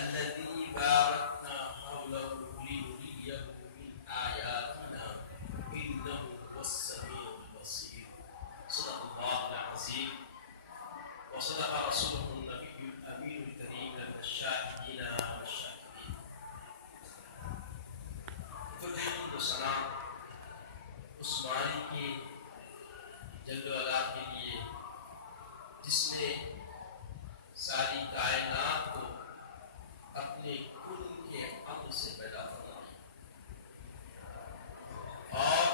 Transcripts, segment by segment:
الذي باركنا حوله لنريه من آياتنا إنه هو السميع البصير. صدق الله العظيم وصدق رسوله النبي الأمين الكريم من الشاهدين والشاكرين. فضیلۃ السلام عثمانی کے جلد وعلا کے لیے جس نے ساری کائنات کو اپنے کن کے امر سے پیدا فرمایا اور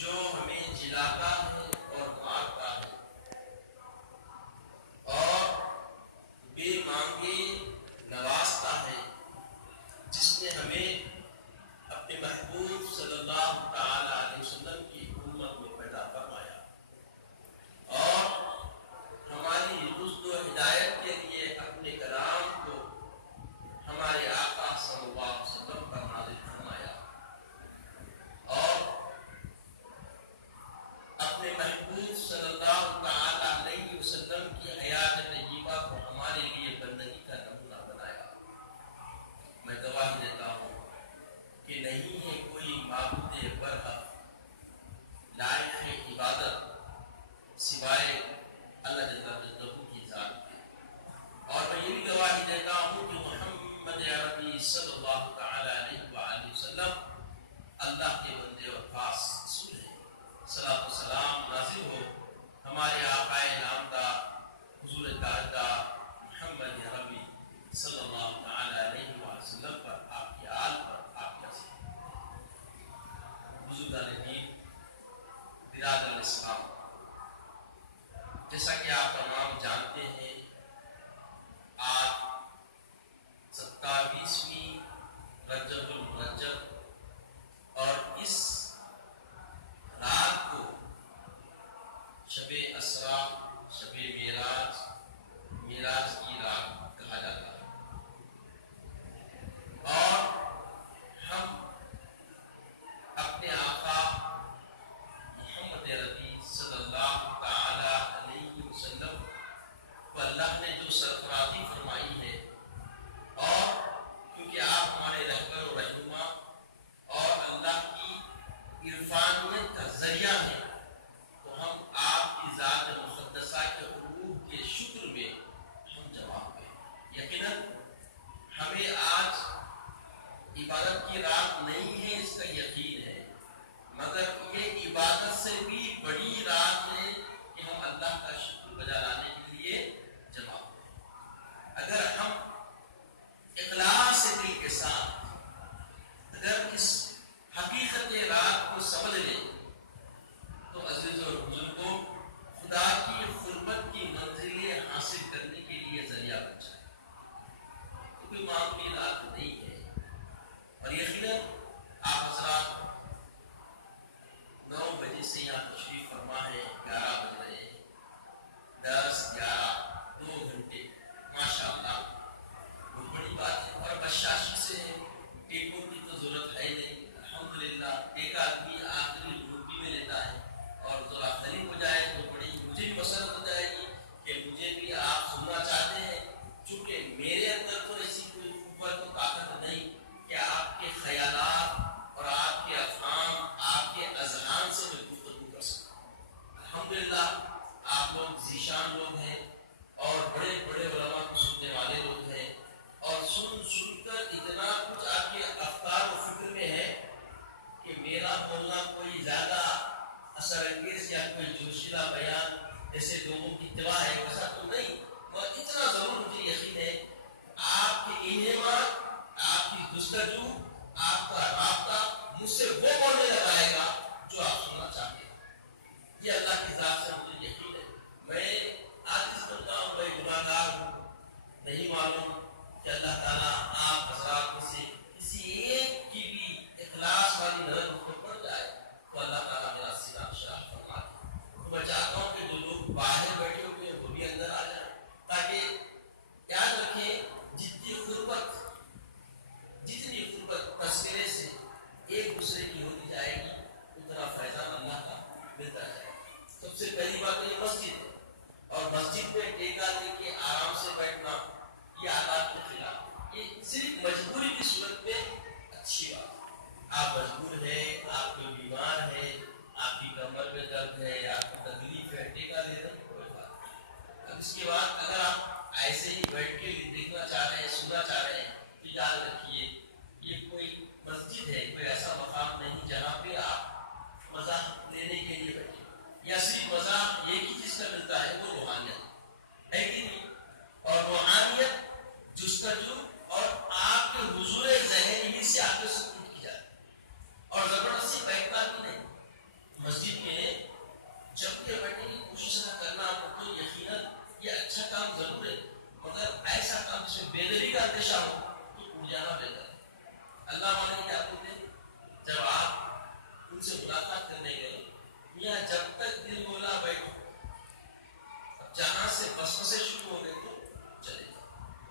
جو ہمیں جلاتا ہے اور مارتا ہے اور بے مانگے نوازتا ہے، جس نے ہمیں اپنے محبوب صلی اللہ تعالی علیہ وسلم کی امت میں پیدا فرمایا اور ہماری رشد و ہدایت کے لیے اپنے کلام کو ہمارے آقا صلی اللہ علیہ وسلم پر نازل فرمایا اور اپنے محبوب صلی اللہ تعالی علیہ وسلم کی حیات طیبہ کو ہمارے لیے بندگی کا نمونہ بنایا۔ میں گواہی دیتا ہوں کہ نہیں ہے کوئی معبود برحق لائق ہے عبادت سوائے اللہ جل جلالہ کی ذات کے، اور میں یہ بھی گواہی دیتا ہوں کہ محمد عربی صلی اللہ تعالی علیہ وآلہ وسلم اللہ کے بندے اور خاص رسول ہیں۔ صلاۃ و سلام نازل ہو ہمارے آقائے نامدار حضور تاجدار محمد عربی صلی اللہ تعالی علیہ وآلہ وسلم پر، آپ کی آل پر، آپ کے اصحاب۔ بزرگان دین، برادران اسلام، جیسا کہ آپ تمام جانتے ہیں آج 27ویں رجب المرجب اور اس رات کو شب اسریٰ، شب معراج، معراج کی رات کہا جاتا ہے، اور ہم اپنے آقا محمد عربی صلی اللہ تعالی علیہ وسلم کو اللہ نے جو سرفرازی فرمائی ہے، اور کیونکہ آپ ہمارے رہبر و رہنما اور اللہ کی عرفانیت کا ذریعہ ہیں، تو ہم آپ کی ذات مقدسہ کے عروج کے شکر میں ہم جواب دیں۔ یقیناً ہمیں آج عبادت کی رات نہیں ہے، اس کا یقین ہے، مگر یہ عبادت سے بھی بڑی رات ہے کہ ہم اللہ کا شکر بجا لانے کے لیے جواب دیں۔ اگر ہم اخلاص دل کے ساتھ اگر اس حقیقت رات کو سمجھ لیں تو عزیز اور بزرگوں، خدا کی قربت کی منزلیں حاصل کرنے کے لیے ذریعہ بن جائے۔ کوئی معمولی رات نہیں ہے، اور یقیناً آپ حضرات 9 بجے سے یہاں تشریف فرما ہے، 11 بج رہے ہیں، 10 11 2 گھنٹے، ماشاءاللہ بہت بڑی بات ہے، اور بشاشی سے ہے، ٹیکوں کی تو ضرورت ہے نہیں، الحمدللہ ایک آدمی آخری روٹی میں لیتا ہے، اور ذرا قریب ہو جائے تو بڑی مجھے بھی پسند ہو جائے گی کہ مجھے بھی آپ سننا چاہتے ہیں، چونکہ میرے اندر تو ایسی کوئی قوت و طاقت نہیں کہ آپ کے خیالات اور آپ کے افہام، آپ کے اذہان سے میں گفتگو کر سکوں۔ الحمدللہ آپ لوگ ذیشان لوگ ہیں اور بڑے بڑے علماء کو سننے والے لوگ ہیں، اور سن کر اتنا کچھ آپ کے افکار و فکر میں ہے کہ میرا بولنا کوئی زیادہ اثر انگیز یا کوئی جوشیلا بیان جیسے لوگوں کی اتباع ہے ویسا تو نہیں، مگر اتنا ضرور مجھے یقین ہے آپ کے انعامات، آپ کی جستجو، آپ کا رابطہ مجھ سے وہ بولنے لگائے گا جو آپ سننا چاہتے ہیں۔ یہ اللہ کی ذات سے مجھے یقین ہے۔ میں عاجز بنتا ہوں، میں گناہ گار ہوں، نہیں معلوم کہ اللہ تعالیٰ آپ حضرات میں سے کسی ایک کی بھی اخلاص والی نظر مجھ پر پڑ جائے تو اللہ تعالیٰ میرا سینہ شرح فرما دے۔ تو میں چاہتا ہوں کہ جو لوگ باہر بیٹھے ہوئے ہیں وہ بھی اندر آ جائیں، تاکہ یاد رکھیں جتنی قربت تذکرے سے ایک دوسرے کی ہوتی جائے گی اتنا فیضان اللہ کا ملتا جائے گا۔ سب سے پہلی بات یہ مسجد ہے، اور مسجد میں ٹیکا لے کے آرام سے بیٹھنا یہ آداب کے خلاف، یہ صرف مجبوری کی صورت میں اچھی بات. آپ مجبور ہیں، آپ کوئی بیمار ہے، آپ کی کمر میں درد ہے، آپ کو تکلیف ہے، ٹیکا دے رہے ہیں، کوئی بات نہیں. اب اس کے بعد اگر آپ ایسے ہی بیٹھ کے دیکھنا چاہ رہے ہیں، سننا چاہ رہے ہیں، تو یاد رکھیے یہ کوئی مسجد ہے، کوئی ایسا مقام نہیں جہاں پہ آپ مزاح لینے کے لیے بیٹھے. یا صرف مزاح ایک ہی چیز کا ملتا ہے، وہ روحانیت ہے کہ نہیں. اور روحانیت جستجو اور آپ کے حضور ذہن ہی سے آپ کے سکون کی جاتی اور زبردستی بیٹھنا بھی نہیں. مسجد میں جب کہ بیٹھنے کی کوشش نہ کرنا آپ کو، تو یقیناً یہ اچھا کام ضرور ہے، مگر ایسا کام جس میں بےدری کا اندیشہ ہو تو اٹھ جانا بہتر ہے. اللہ والے کیا بولتے ہیں جب آپ ان سے ملاقات کرنے گئے، یا جب تک دل بولا بیٹھو، اب جہاں سے وسوسے شروع ہو گئے تو چلے جاؤ.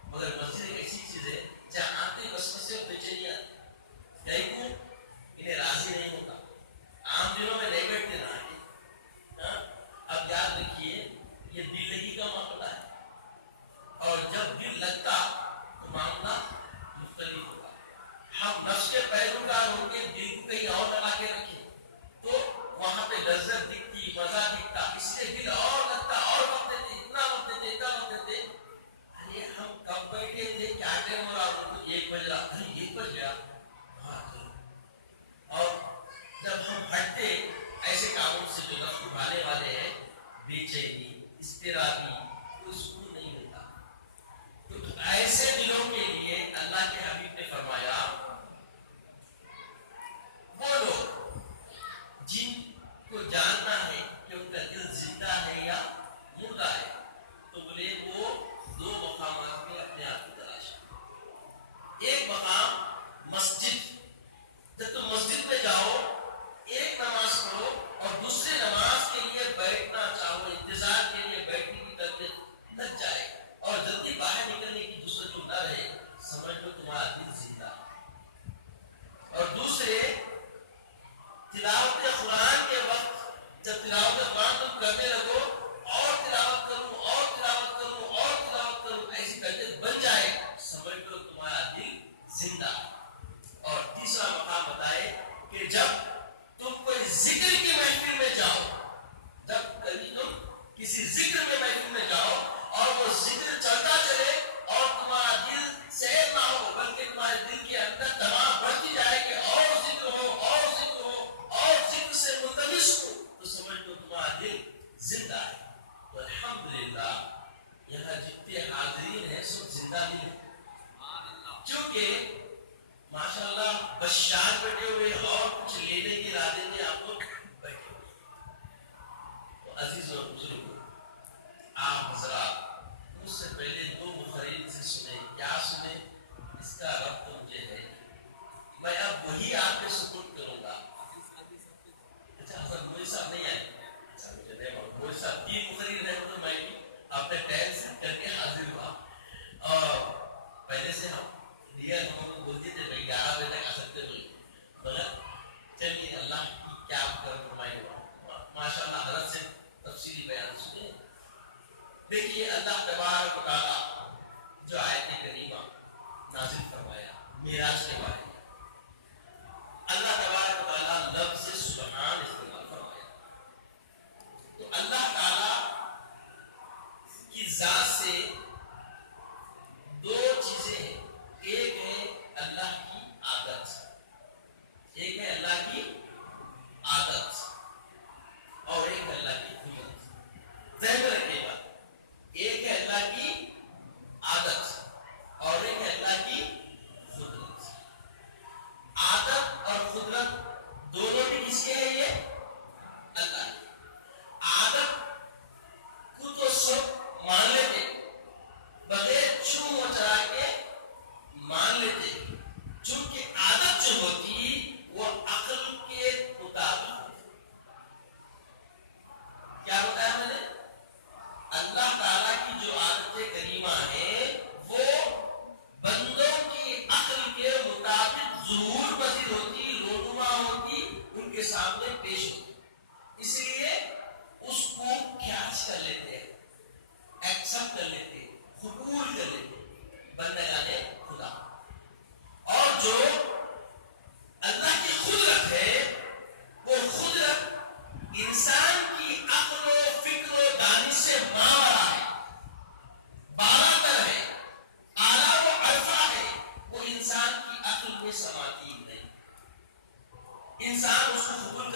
مگر مسجد ایک ایسی چیز ہے جہاں آتے وسوسے اور بےچینیاں کہیں کو انہیں راضی نہیں ہوتا. عام دنوں میں نہیں بیٹھتے نہ آگے. اب یاد رکھیے یہ دل لگی کا معاملہ ہے، اور جب دل لگتا تو معاملہ مختلف ہوگا. ہم نفس کے پیروکار ہو کے دل کو کہیں اور لگا کے رکھیں تو وہاں پہ لذت دکھتی، مزہ دکھتا، اس لیے دل اور لگتا، اور وقت دیتے، اتنا وقت دیتے، اتنا وقت دیتے. ارے ہم کب بیٹھے تھے، کیا ٹائم ہو رہا تھا، 1 بج رہا، ارے 1 بج گیا. اور جب ہم ہٹتے ایسے کاموں سے جو نفس اٹھانے والے ہیں، بے چینی، اضطرابی، کوئی سکون نہیں ملتا. تو ایسے دلوں کے لیے اللہ کے حبیب نے فرمایا وہ لوگ جن کو جاننا ہے کہ ان کا دل زندہ ہے یا مردہ ہے، تو بولے وہ 2 مقامات میں اپنے آپ کو تلاش کریں. ایک مقام مسجد، جب تم مسجد میں جاؤ ایک نماز پڑھو اور دوسری نماز کے لیے بیٹھنا چاہو، انتظار کے لیے بیٹھنے کی طبیعت لگ جائے اور جلدی باہر نکلنے کی جستجو نہ رہے، سمجھ لو تمہارا دل زندہ ہے. اور دوسرے تلاوت قرآن کے وقت جب تلاوت قرآن تم کرنے لگو، اور تلاوت کروں اور تلاوت کروں اور تلاوت کروں، ایسی طبیعت بن جائے، سمجھ لو تمہارا دل زندہ ہے. اور تیسرا مقام بتائے کہ جب تم کوئی ذکر کی محفل میں جاؤ، جب کبھی تم کسی ذکر کے محفل میں جاؤ اور وہ ذکر چلتا چلے اور تمہارا دل سیر نہ ہو، بلکہ تمہارے دل کے اندر دماغ بڑھتی جائے کہ اور ذکر ہو اور ذکر ہو اور ذکر سے ملتمس ہو، تو سمجھ لو تمہارا دل زندہ ہے. تو الحمدللہ یہاں جتنے حاضرین ہیں سب زندہ دل ہیں، کیونکہ ماشاءاللہ بشار بیٹھے ہوئے اور کچھ لینے کے ارادے میں آپ لوگ بیٹھے ہوئے. تو عزیز اور بزرگ آپ حضرات مجھ سے پہلے 2 مقررین سے سنیں. کیا سنیں؟ اس کا رب تو مجھے ہے، میں اب وہی آپ کے سپورٹ کروں گا. اچھا حضرت موئی صاحب نہیں آئے، اچھا مجھے نہیں معلوم. موئی صاحب 3 مقررین رہے تو میں بھی اپنے ٹائم سے کر کے حاضر ہوا. اور پہلے سے ہم ریئل ہم کو بولتے تھے بھائی 11 بجے تک آ سکتے ہوئے، مگر چلیے اللہ کی کیا فرمائے ہوا. ماشاء اللہ حضرت سے تفصیلی بیان سنیں. دیکھیے اللہ تبارک و تعالیٰ جو آیت کریمہ نازل فرمایا معراج کے بارے میں، اللہ تبارک و تعالیٰ لفظ سبحان استعمال فرمایا. تو اللہ تعالیٰ کی ذات سے 2 چیزیں ہیں. ایک ہے اللہ کی عادت، ایک ہے اللہ کی عادت اور ایک ہے اللہ کی قدرت. ذہن میں رکھیے گا، ایک ہے اللہ کی عادت اور ایک ہے اللہ کی قدرت. انسان اس کو خطبہ